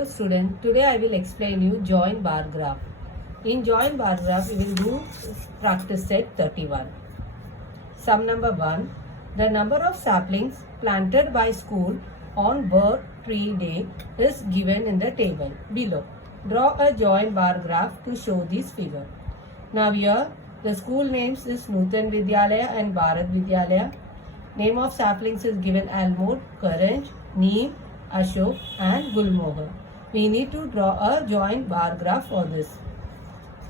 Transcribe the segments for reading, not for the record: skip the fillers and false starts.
Hello student, today I will explain you joint bar graph. In joint bar graph, we will do practice set 31. Sum number 1. The number of saplings planted by school on bird tree day is given in the table below. Draw a joint bar graph to show this figure. Now here, the school names is Nutan Vidyalaya and Bharat Vidyalaya. Name of saplings is given Almond, Karanj, Neem, Ashok and Gulmohar. We need to draw a joint bar graph for this.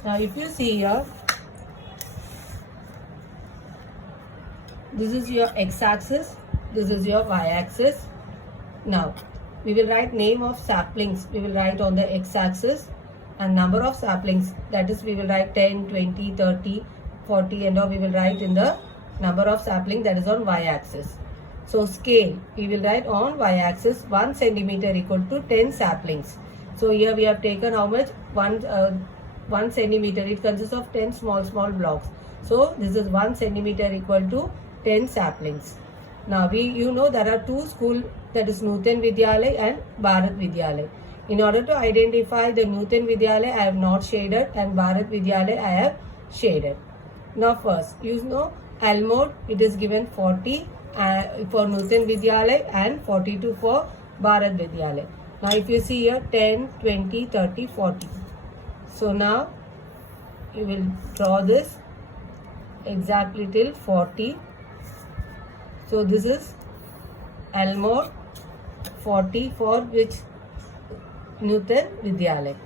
Now if you see here, this is your x-axis, this is your y-axis. Now we will write name of saplings, we will write on the x-axis, and number of saplings, that is we will write 10, 20, 30, 40 and all we will write in the number of sapling, that is on y-axis. So scale, we will write on y-axis 1 centimeter equal to 10 saplings. So here we have taken how much? 1 centimeter. It consists of 10 small blocks. So this is 1 centimeter equal to 10 saplings. Now you know there are two schools, that is Nutan Vidyalaya and Bharat Vidyalaya. In order to identify the Nutan Vidyalaya, I have not shaded, and Bharat Vidyalaya I have shaded. Now first, you know Almond, it is given 40 for Nutan Vidyalaya and 42 for Bharat Vidyalaya. Now if you see here 10, 20, 30, 40. So now you will draw this exactly till 40. So this is Almond, 40 for which? Nutan Vidyalaya.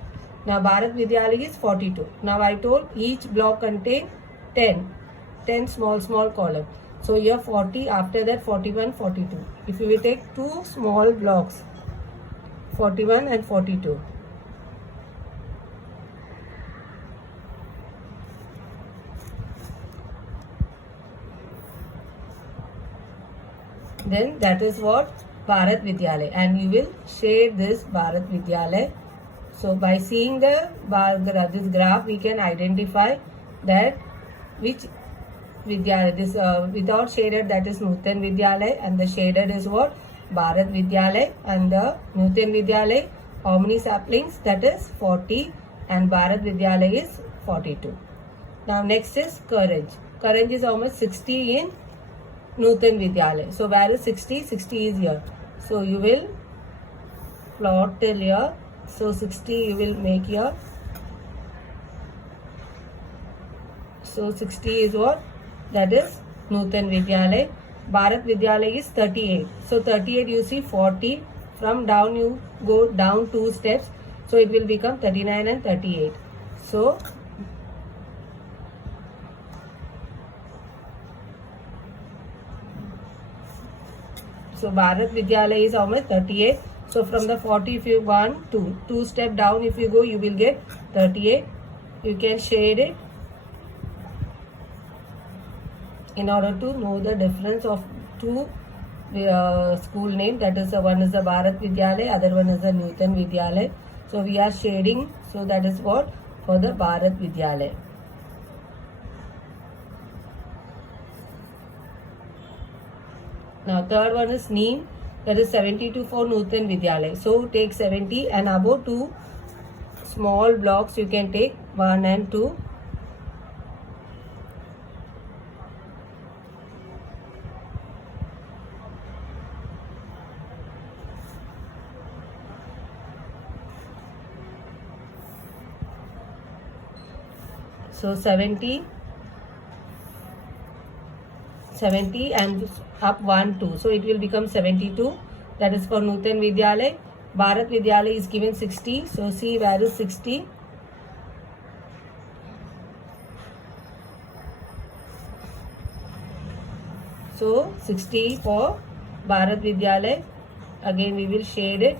Now Bharat Vidyalaya is 42. Now I told each block contain 10 small columns. So here 40, after that 41, 42. If you will take two small blocks, 41 and 42. Then that is what? Bharat Vidyalaya, and you will shade this Bharat Vidyalaya. So by seeing the this graph, we can identify that which Vidyalaya, this without shaded, that is Nutan Vidyalaya, and the shaded is what? Bharat Vidyalaya. And the Nutan Vidyalaya, how many saplings? That is 40, and Bharat Vidyalaya is 42. Now next is Karanj. Karanj is how much? 60 in Nutan Vidyalaya. So where is 60? 60 is here. So you will plot till here. So 60 you will make here. So 60 is what? That is Nutan Vidyalaya. Bharat Vidyalaya is 38. So 38 you see 40. From down you go down 2 steps. So it will become 39 and 38. So Bharat Vidyalaya is how much? 38. So from the 40 if you want 2 step down if you go, you will get 38. You can shade it in order to know the difference of two school name, that is one is the Bharat Vidyalaya, other one is the Nutan Vidyalaya. So we are shading, so that is what? For the Bharat Vidyalaya. Now third one is Neem, that is 72 for Nutan Vidyalaya. So take 70 and above 2 small blocks you can take 1 and 2. So 70 and up 1, 2. So it will become 72. That is for Nutan Vidyalaya. Bharat Vidyalaya is given 60. So see where is 60. So 60 for Bharat Vidyalaya. Again we will shade it.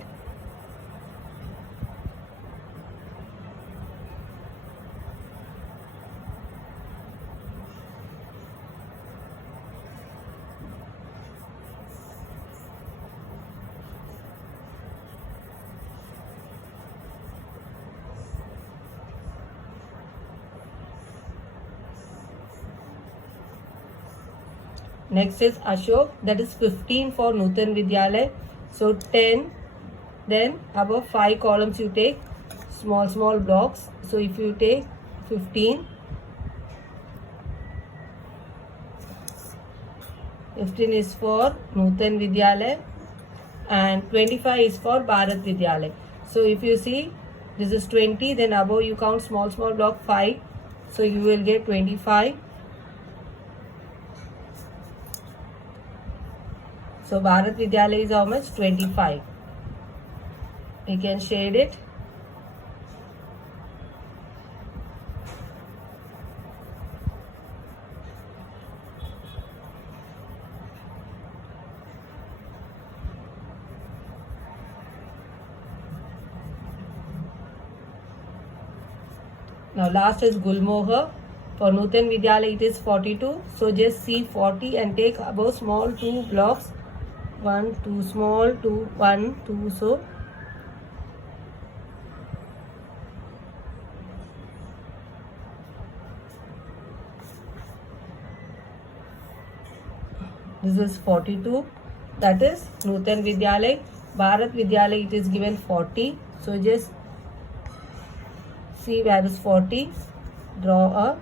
Next is Ashok, that is 15 for Nutan Vidyalaya. So 10, Then above 5 columns you take small blocks. So if you take 15 is for Nutan Vidyalaya and 25 is for Bharat Vidyalaya. So if you see this is 20, then above you count small block 5, so you will get 25. So Bharat Vidyalaya is how much? 25. We can shade it. Now last is Gulmohar. For Nutan Vidyalaya it is 42. So just see 40 and take above small 2 blocks. 1, 2 small, 2, 1, 2. So this is 42. That is Nutan Vidyalaya. Bharat Vidyalaya it is given 40. So just see where is 40. Draw a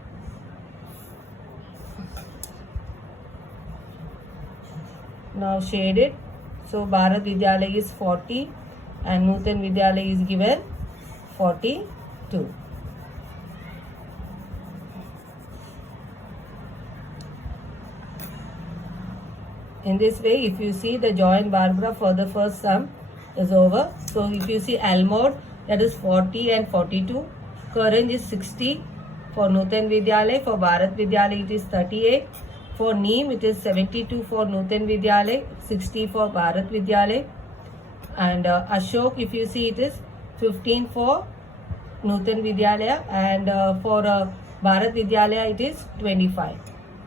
now shade it. So Bharat Vidyalaya is 40 and Nutan Vidyalaya is given 42. In this way, if you see the joint bar graph for the first sum is over. So if you see Almond, that is 40 and 42. Karanj is 60 for Nutan Vidyalaya. For Bharat Vidyalaya it is 38. For Neem it is 72 for Nutan Vidyalaya, 60 for Bharat Vidyalaya. And Ashok, if you see, it is 15 for Nutan Vidyalaya, and for Bharat Vidyalaya it is 25.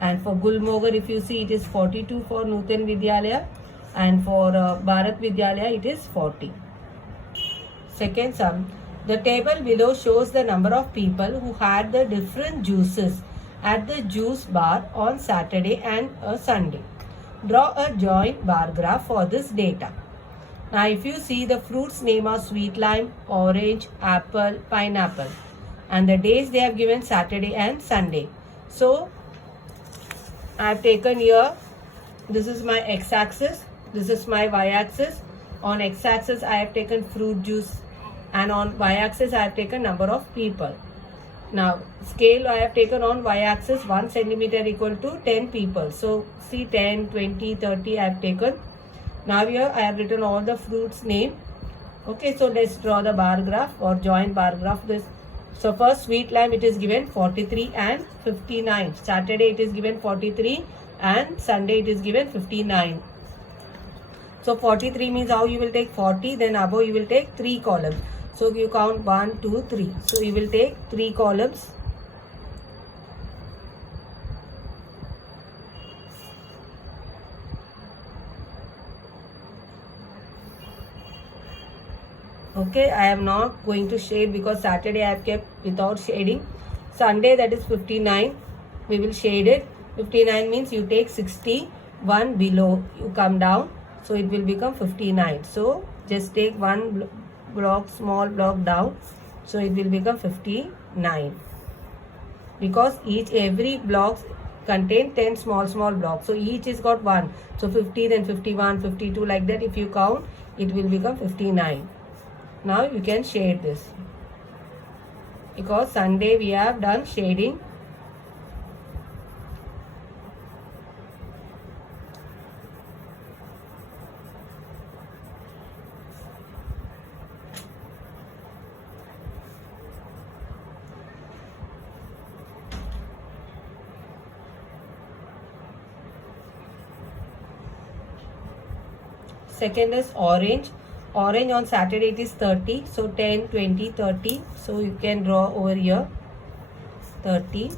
And for Gulmohar, if you see, it is 42 for Nutan Vidyalaya, and for Bharat Vidyalaya it is 40. Second sum. The table below shows the number of people who had the different juices at the juice bar on Saturday and a Sunday. Draw a joint bar graph for this data. Now if you see, the fruits name are sweet lime, orange, apple, pineapple, and the days they have given Saturday and Sunday. So I have taken here, this is my x-axis, this is my y-axis. On x-axis I have taken fruit juice, and on y-axis I have taken number of people. Now scale I have taken on y-axis 1 centimeter equal to 10 people. So see 10, 20, 30 I have taken. Now here I have written all the fruits name. Okay, so let's draw the bar graph or joint bar graph. This. So first sweet lime it is given 43 and 59. Saturday it is given 43 and Sunday it is given 59. So 43 means how you will take 40, then above you will take 3 columns. So you count 1, 2, 3. So you will take 3 columns. Okay, I am not going to shade because Saturday I have kept without shading. Sunday, that is 59. We will shade it. 59 means you take 60, 1 below, you come down. So it will become 59. So just take 1 block, small block down, so it will become 59, because every block contain 10 small blocks, so each is got 1, so 50, then 51, 52, like that. If you count, it will become 59. Now you can shade this, because Sunday we have done shading. Second is orange. Orange on Saturday it is 30. So 10, 20, 30. So you can draw over here 30.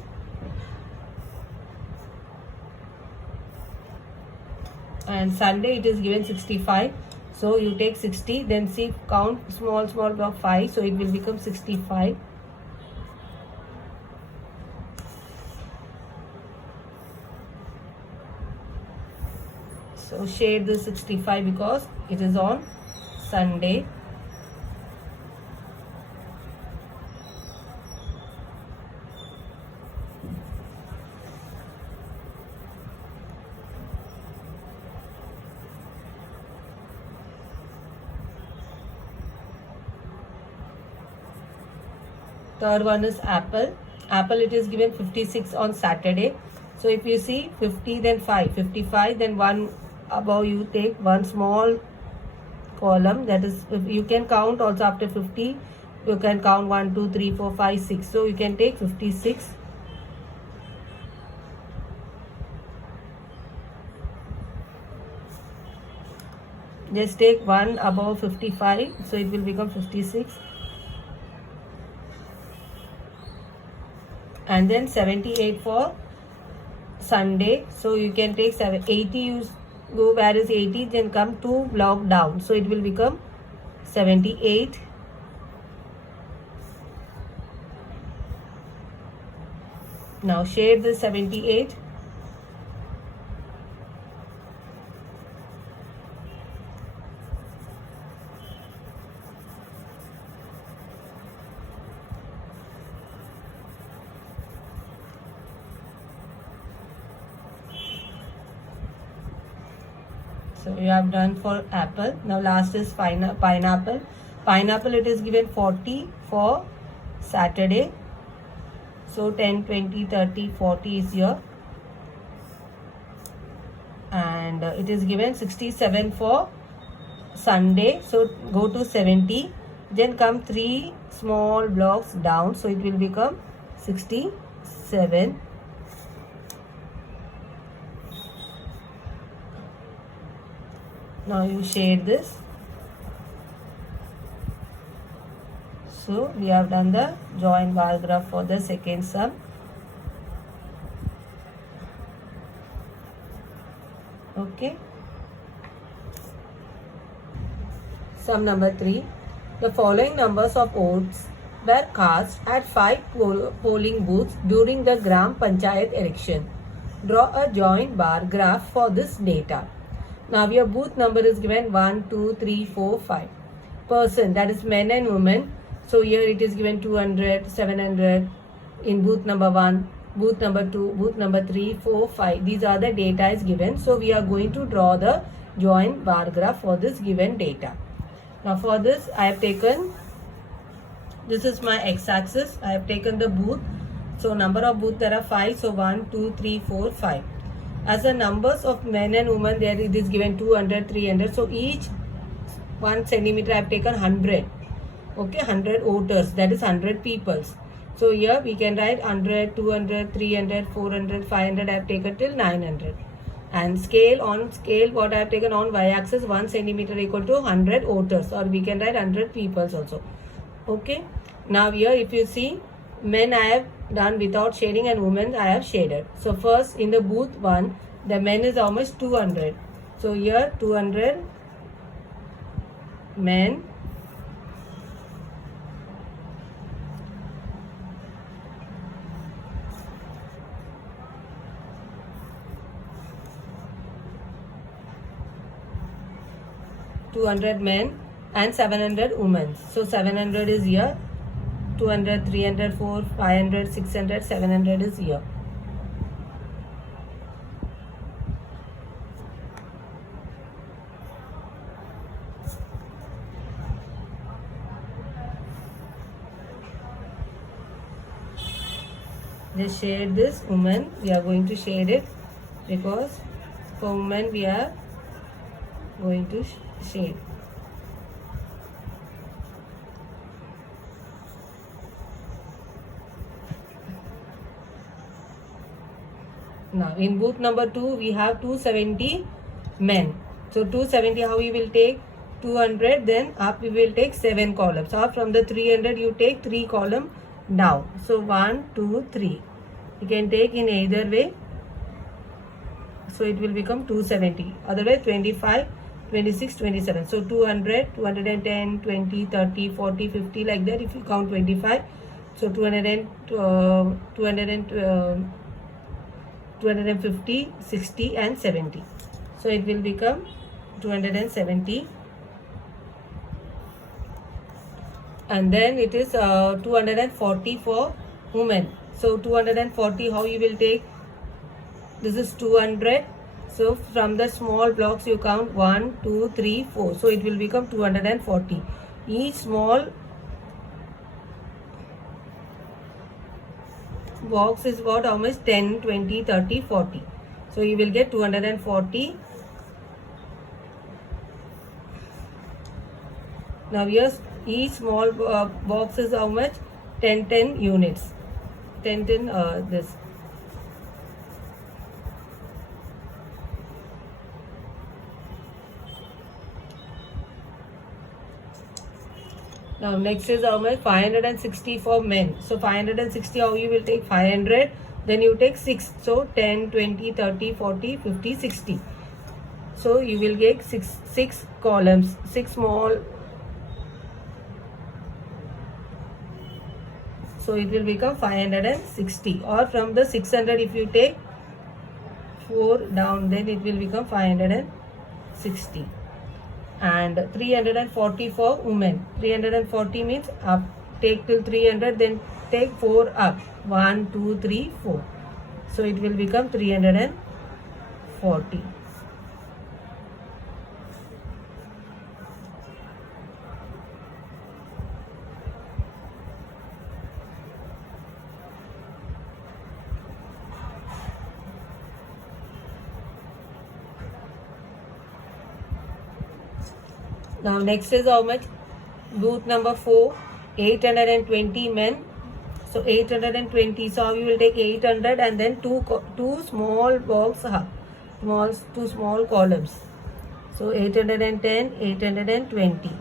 And Sunday it is given 65. So you take 60. Then see, count small block 5. So it will become 65. So shade the 65 because it is on Sunday. Third one is apple. Apple, it is given 56 on Saturday. So if you see 50, then 5, 55, then 1 above you take one small column, that is, you can count also after 50, you can count 1, 2, 3, 4, 5, 6. So you can take 56. Just take 1 above 55, so it will become 56. And then 78 for Sunday. So you can take 80, you go where is 80, then come 2 block down. So it will become 78. Now shade the 78. So you have done for apple. Now last is pineapple. Pineapple, it is given 40 for Saturday. So 10, 20, 30, 40 is here. And it is given 67 for Sunday. So go to 70. Then come 3 small blocks down. So it will become 67. Now you shade this. So we have done the joint bar graph for the second sum. Okay. Sum number 3. The following numbers of votes were cast at 5 polling booths during the Gram Panchayat election. Draw a joint bar graph for this data. Now your booth number is given 1, 2, 3, 4, 5. Person, that is men and women. So here it is given 200, 700 in booth number 1, booth number 2, booth number 3, 4, 5. These are the data is given. So we are going to draw the joint bar graph for this given data. Now for this I have taken, this is my x-axis. I have taken the booth. So number of booth there are 5. So 1, 2, 3, 4, 5. As the numbers of men and women, there it is given 200, 300. So each 1 centimeter I have taken 100. Okay, 100 voters, that is 100 peoples. So here we can write 100, 200, 300, 400, 500. I have taken till 900. And scale, on scale, what I have taken on y-axis, 1 centimeter equal to 100 voters, or we can write 100 peoples also. Okay. Now here if you see, men I have done without shading and women I have shaded. So first in the booth 1, the men is how much? 200. So here 200 men. And 700 women. So 700 is here. 200, 300, 4, 500, 600, 700 is here. Just shade this woman. We are going to shade it because for women we are going to shade. Now in booth number 2 we have 270 men. So 270 how you will take? 200, then up we will take 7 columns. So from the 300 you take 3 column down. So 1, 2, 3. You can take in either way. So it will become 270. Otherwise 25, 26, 27. So 200, 210, 20, 30, 40, 50 like that if you count 25. So 250, 60 and 70. So it will become 270. And then it is 240 for women. So 240 how you will take? This is 200. So from the small blocks you count 1, 2, 3, 4. So it will become 240. Each small box is what? How much? 10, 20, 30, 40. So you will get 240. Now here each small box is how much? 10 units. 10 this. Now next is how much? 560 for men. So 560, how you will take? 500, then you take 6. So 10, 20, 30, 40, 50, 60. So you will get 6 columns, 6 small. So it will become 560. Or from the 600, if you take 4 down, then it will become 560. And 340 for women. 340 means up. Take till 300, then take 4 up. 1, 2, 3, 4. So it will become 340. Now next is how much? Booth number 4, 820 men. So 820. So how you will take 800 and then two small box, two small columns. So 810, 820.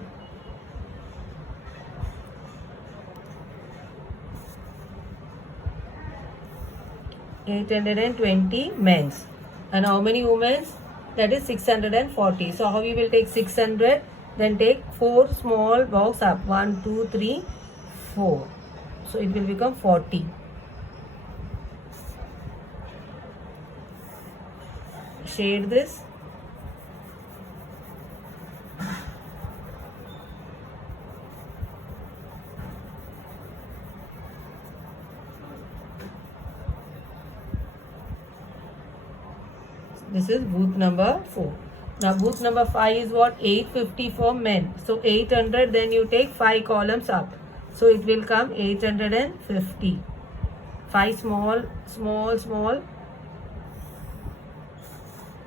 men's. And how many women's? That is 640. So how you will take 600? Then take 4 small box up. 1, 2, 3, 4. So it will become 40. Shade this. This is booth number 4. Now booth number 5 is what? 850 for men. So 800, then you take 5 columns up. So it will come 850. 5 small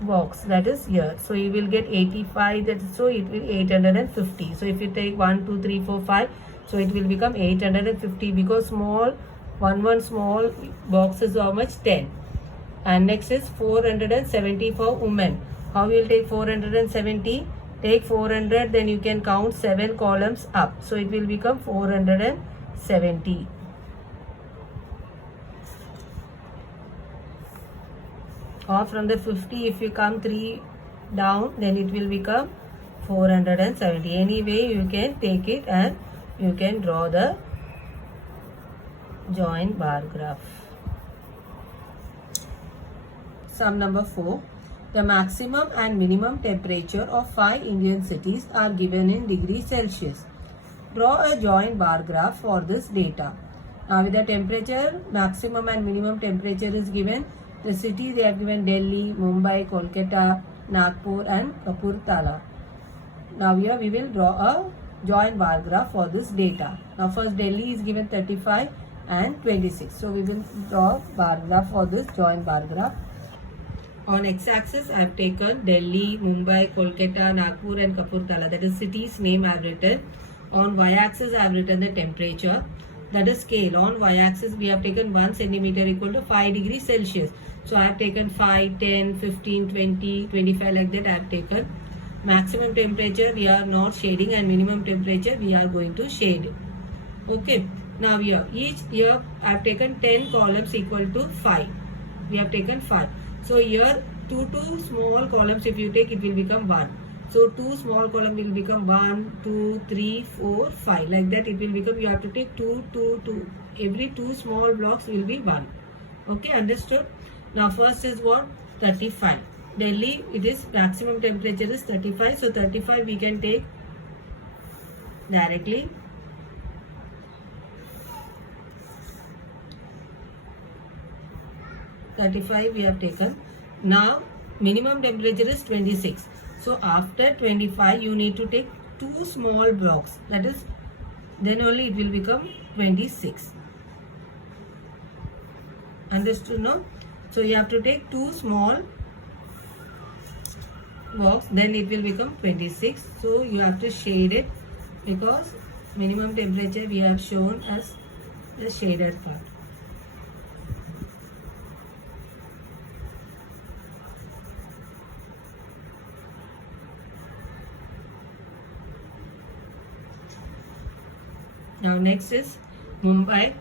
box, that is here. So you will get 85, that is, so it will 850. So if you take 1, 2, 3, 4, 5, so it will become 850 because small small box is how much? 10. And next is 470 for women. How you will take 470? Take 400, then you can count 7 columns up. So it will become 470. Or from the 50, if you come 3 down, then it will become 470. Anyway, you can take it and you can draw the joint bar graph. Sum number 4. The maximum and minimum temperature of 5 Indian cities are given in degrees Celsius. Draw a joint bar graph for this data. Now with the temperature, maximum and minimum temperature is given. The city they have given Delhi, Mumbai, Kolkata, Nagpur and Kapurthala. Now here we will draw a joint bar graph for this data. Now first Delhi is given 35 and 26. So we will draw bar graph for this joint bar graph. On x-axis, I have taken Delhi, Mumbai, Kolkata, Nagpur and Kapurthala. That is city's name I have written. On y-axis, I have written the temperature. That is scale. On y-axis, we have taken 1 centimeter equal to 5 degrees Celsius. So I have taken 5, 10, 15, 20, 25 like that I have taken. Maximum temperature we are not shading and minimum temperature we are going to shade. Okay. Now here, each here I have taken 10 columns equal to 5. We have taken 5. So here 2 small columns if you take it will become 1. So 2 small column will become 1, 2, 3, 4, 5. Like that it will become, you have to take 2, 2, 2. Every 2 small blocks will be 1. Okay, understood? Now first is what? 35. Delhi, it is maximum temperature is 35. So 35 we can take directly. We have taken. Now minimum temperature is 26. So after 25 you need to take 2 small blocks. That is, then only it will become 26. Understood now? So you have to take 2 small box, then it will become 26. So you have to shade it, because minimum temperature we have shown as the shaded part. Now next is Mumbai.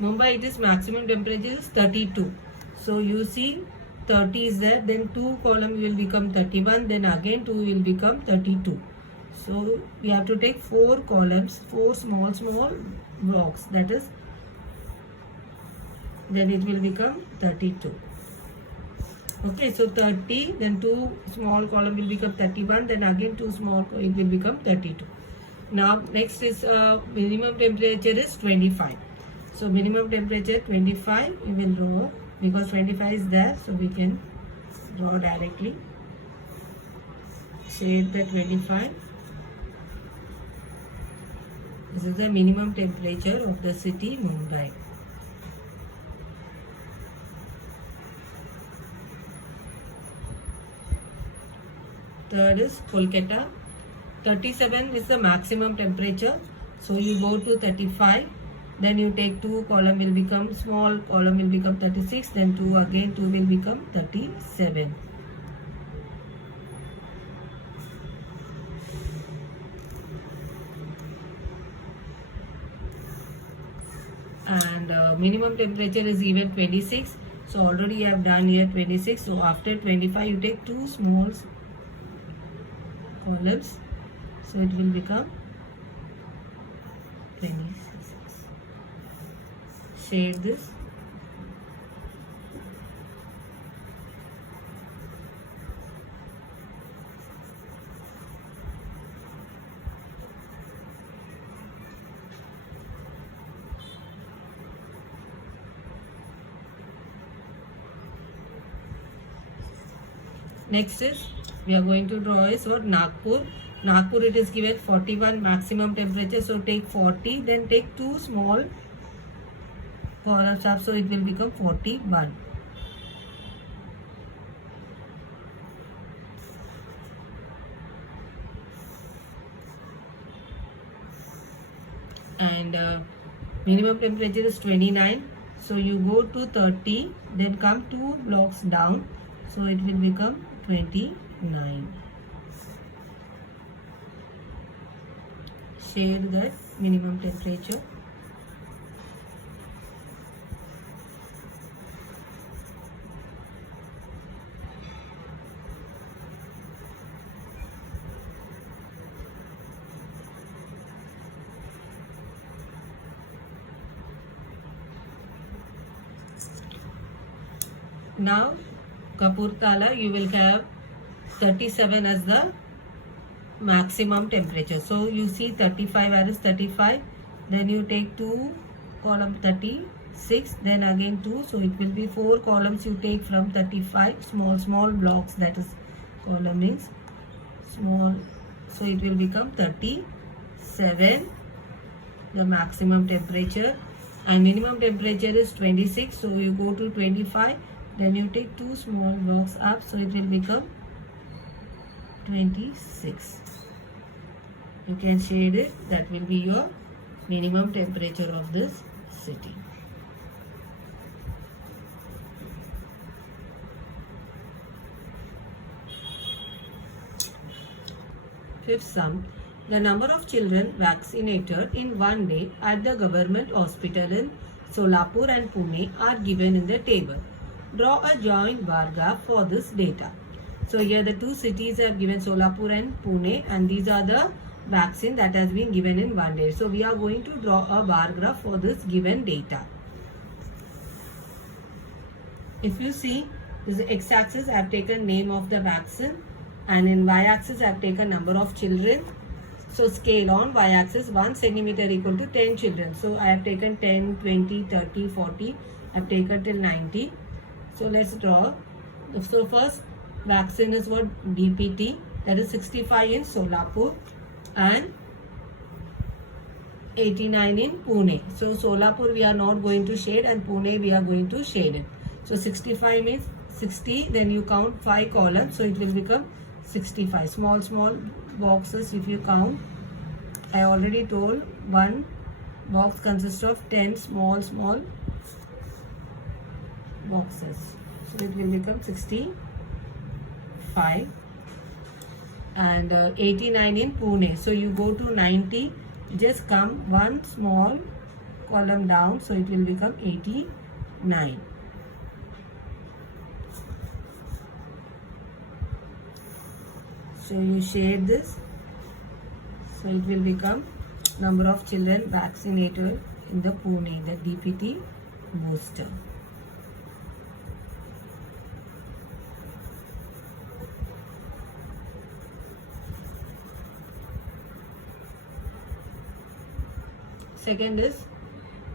Mumbai, it is maximum temperature is 32. So you see 30 is there, then 2 column will become 31, then again 2 will become 32. So we have to take 4 columns, 4 small blocks, that is, then it will become 32. Okay, so 30, then 2 small column will become 31, then again 2 small, it will become 32. Now next is minimum temperature is 25. So minimum temperature 25 we will draw, because 25 is there, so we can draw directly. Shade the 25. This is the minimum temperature of the city Mumbai. Third is Kolkata. 37 is the maximum temperature. So you go to 35. Then you take 2 column will become, small column will become 36. Then 2 again, 2 will become 37. And minimum temperature is even 26. So already I have done here 26. So after 25 you take 2 small columns. So it will become 26. Shade this. Next is we are going to draw is for Nagpur. Nagpur, it is given 41 maximum temperature. So take 40, then take 2 small columns up. So it will become 41. And minimum temperature is 29. So you go to 30, then come 2 blocks down. So it will become 29. Shade that minimum temperature. Now Kapurthala, you will have 37 as the maximum temperature. So you see 35, where is 35? Then you take 2 column 36, then again 2. So it will be 4 columns you take from 35, small blocks, that is column means small. So it will become 37, the maximum temperature. And minimum temperature is 26. So you go to 25, then you take 2 small blocks up. So it will become 26. You can shade it. That will be your minimum temperature of this city. Fifth sum. The number of children vaccinated in one day at the government hospital in Solapur and Pune are given in the table. Draw a joint bar graph for this data. So here the 2 cities have given, Solapur and Pune, and these are the vaccine that has been given in one day. So we are going to draw a bar graph for this given data. If you see, this x-axis I have taken name of the vaccine, and in y-axis I have taken number of children. So scale on y-axis 1 centimeter equal to 10 children. So I have taken 10, 20, 30, 40. I have taken till 90. So let's draw. So first vaccine is what? DPT, that is 65 in Solapur and 89 in Pune. So Solapur we are not going to shade, and Pune we are going to shade it. So 65 means 60, then you count 5 columns, so it will become 65. Small boxes if you count. I already told one box consists of 10 small boxes. So it will become 65. And 89 in Pune. So you go to 90, just come one small column down, so it will become 89. So you shade this, so it will become number of children vaccinated in the Pune, the DPT booster. Second is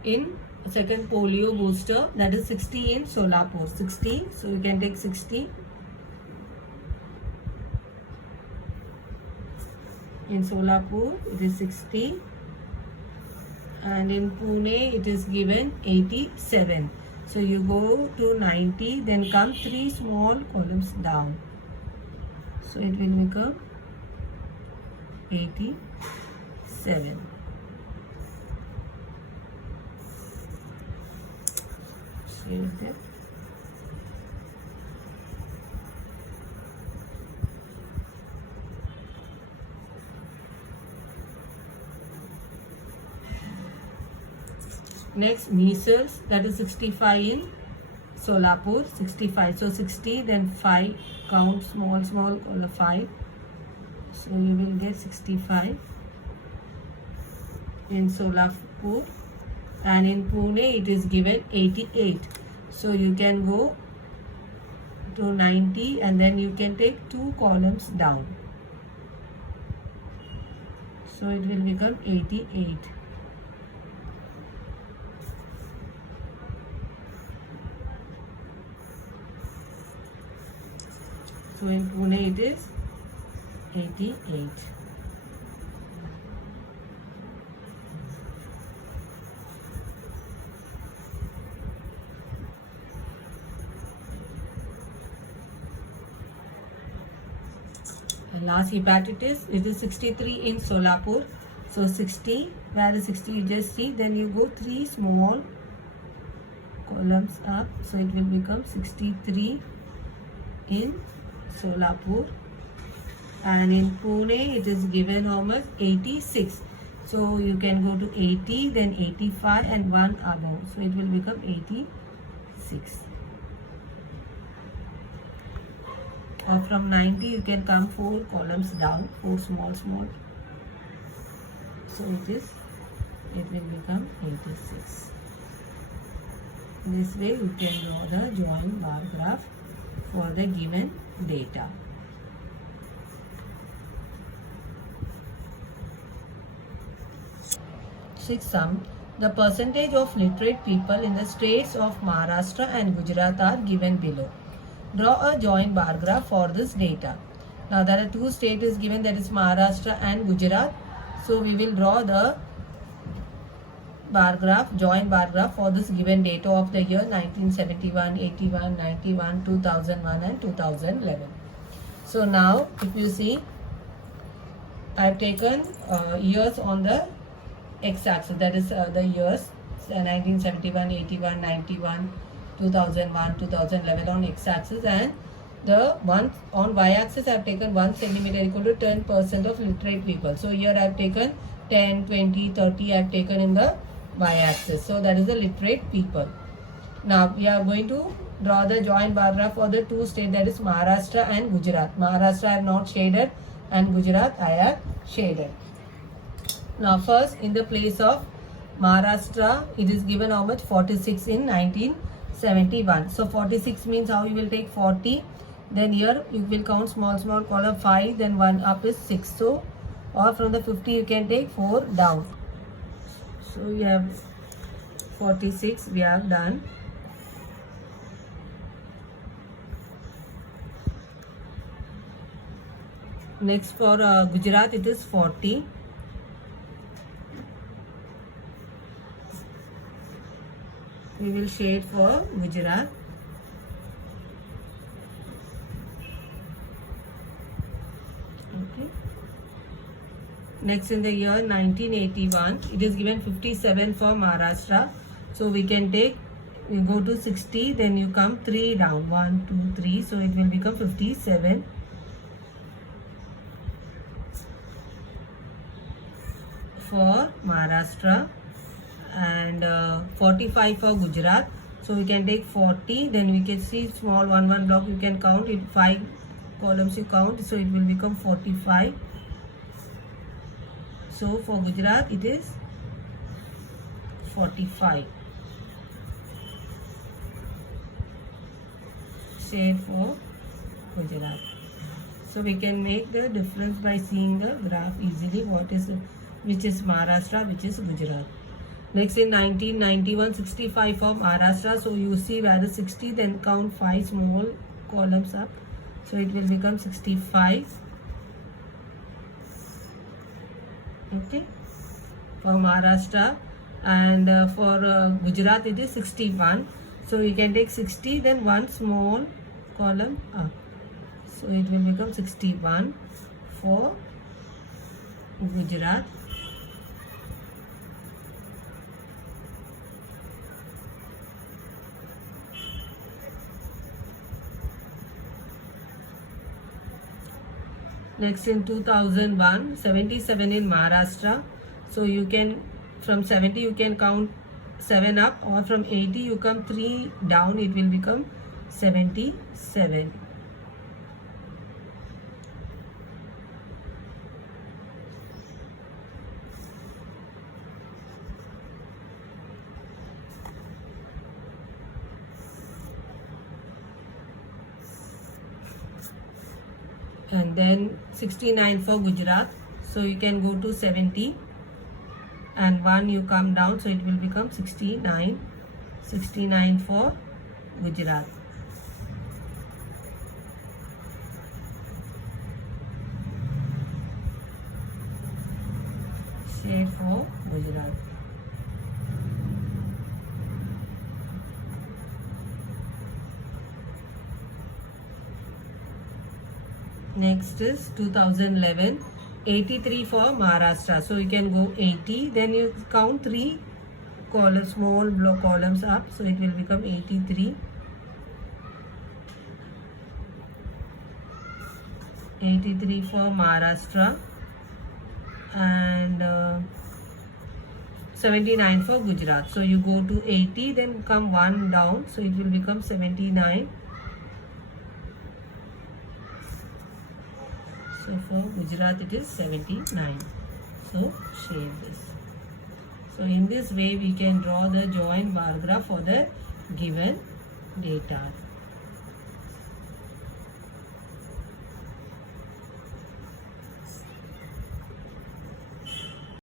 in second polio booster, that is 60 in Solapur. 60, so you can take 60. In Solapur it is 60, and in Pune it is given 87. So you go to 90, then come 3 small columns down, so it will become 87. See that? Next, measles, that is 65 in Solapur, 65. So 60, then 5, count small, 5. So you will get 65 in Solapur. And in Pune it is given 88. So you can go to 90 and then you can take 2 columns down. So it will become 88. So in Pune it is 88. And last, hepatitis, it is 63 in Solapur. So 60, where is 60 you just see, then you go 3 small columns up, so it will become 63 in Solapur. And in Pune it is given how much? 86. So you can go to 80, then 85 and 1 above, so it will become 86. Or from 90 you can come 4 columns down, 4 small. So it will become 86. This way you can draw the joint bar graph for the given data. Sixth sum, the percentage of literate people in the states of Maharashtra and Gujarat are given below. Draw a joint bar graph for this data. Now there are 2 states given, that is Maharashtra and Gujarat. So we will draw the bar graph, joint bar graph for this given data of the year 1971, 81, 91, 2001 and 2011. So now if you see, I have taken years on the x-axis, that is the years 1971, 81, 91, 2001, 2011 on x-axis, and the one on y-axis I have taken 1 centimeter equal to 10% of literate people. So here I have taken 10, 20, 30 I have taken in the y-axis. So that is the literate people. Now we are going to draw the joint bar graph for the 2 states, that is Maharashtra and Gujarat. Maharashtra I have not shaded and Gujarat I have shaded. Now first, in the place of Maharashtra, it is given how much? 46 in 1971. So 46 means how you will take 40. Then here you will count small column 5. Then 1 up is 6. So or from the 50 you can take 4 down. So you have 46. We have done. Next for Gujarat it is 40. We will shade for Gujarat. Next, in the year 1981, it is given 57 for Maharashtra. So we can take, you go to 60, then you come 3 down, 1, 2, 3. So it will become 57 for Maharashtra and 45 for Gujarat. So we can take 40, then we can see small 1 block, you can count it, 5 columns you count, so it will become 45. So for Gujarat it is 45. Same for Gujarat. So we can make the difference by seeing the graph easily, which is Maharashtra, which is Gujarat. Next, in 1991, 65 for Maharashtra. So you see where the 60, then count 5 small columns up. So it will become 65. Okay, for Maharashtra. And for Gujarat it is 61. So you can take 60, then 1 small column up. So it will become 61 for Gujarat. Next, in 2001, 77 in Maharashtra. So you can, from 70 you can count 7 up, or from 80 you come 3 down, it will become 77. And then 69 for Gujarat. So you can go to 70 and 1 you come down, so it will become 69. 69 for Gujarat. Same for Gujarat. Next is 2011, 83 for Maharashtra. So you can go 80, then you count 3 columns, small block columns up, so it will become 83. 83 for Maharashtra and 79 for Gujarat. So you go to 80, then come 1 down, so it will become 79. So for Gujarat it is 79. So shade this. So in this way we can draw the joint bar graph for the given data.